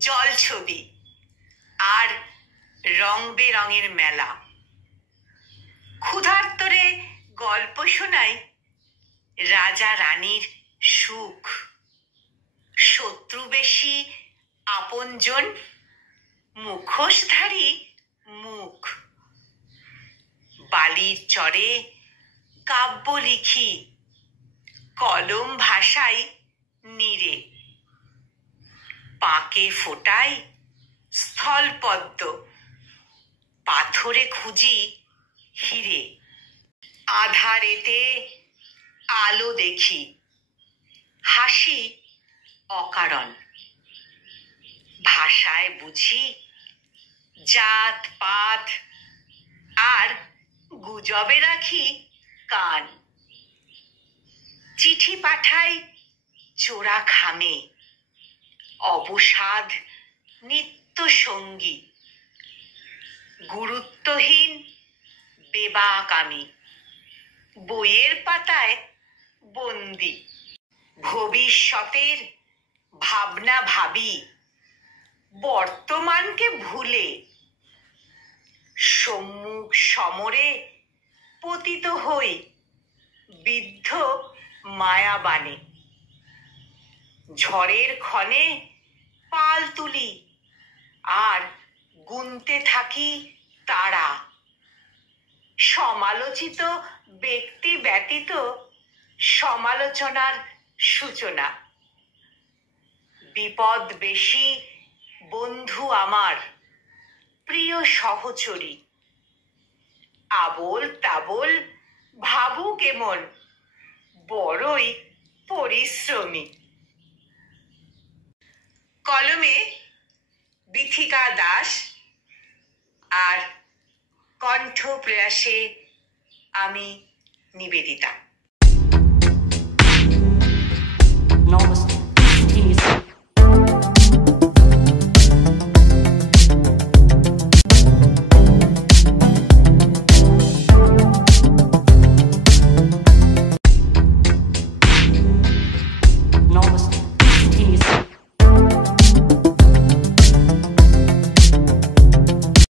জল ছবি আর রং বেরঙের মেলা। ক্ষুধার্তরে গল্প শোনাই রাজা রানীর সুখ। শত্রু বেশি আপনজন, মুখোশধারী মুখ। বালির চরে কাব্য লিখি, কলম ভাষাই নীরে। পাকে ফোটাই স্থলপদ্ম, পাথরে খুঁজি হিরে। আধারেতে আলো দেখি, হাসি অকারণ। ভাষায় বুঝি জাত পাত, আর গুজবে রাখি কান। চিঠি পাঠাই চোরা খামে, অবসাদ নিত্য সঙ্গী। গুরুত্বহীন বেবাক আমি, বইয়ের পাতায় বন্দি। ভবিষ্যতের ভাবনা ভাবি, বর্তমানকে ভুলে। সম্মুখ সমরে পতিত হই, বিদ্ধ মায়াবানে। ঝড়ের ক্ষণে পাল তুলি, আর গুনতে থাকি তারা। সমালোচিত ব্যক্তি ব্যতীত সমালোচনার সূচনা। বিপদ বেশি বন্ধু আমার, প্রিয় সহচরী। আবোল তাবোল ভাবু কেমন, বড়ই পরিশ্রমী। কলমে বিথিকা দাস, আর কণ্ঠ প্রয়াসে আমি নিবেদিতা।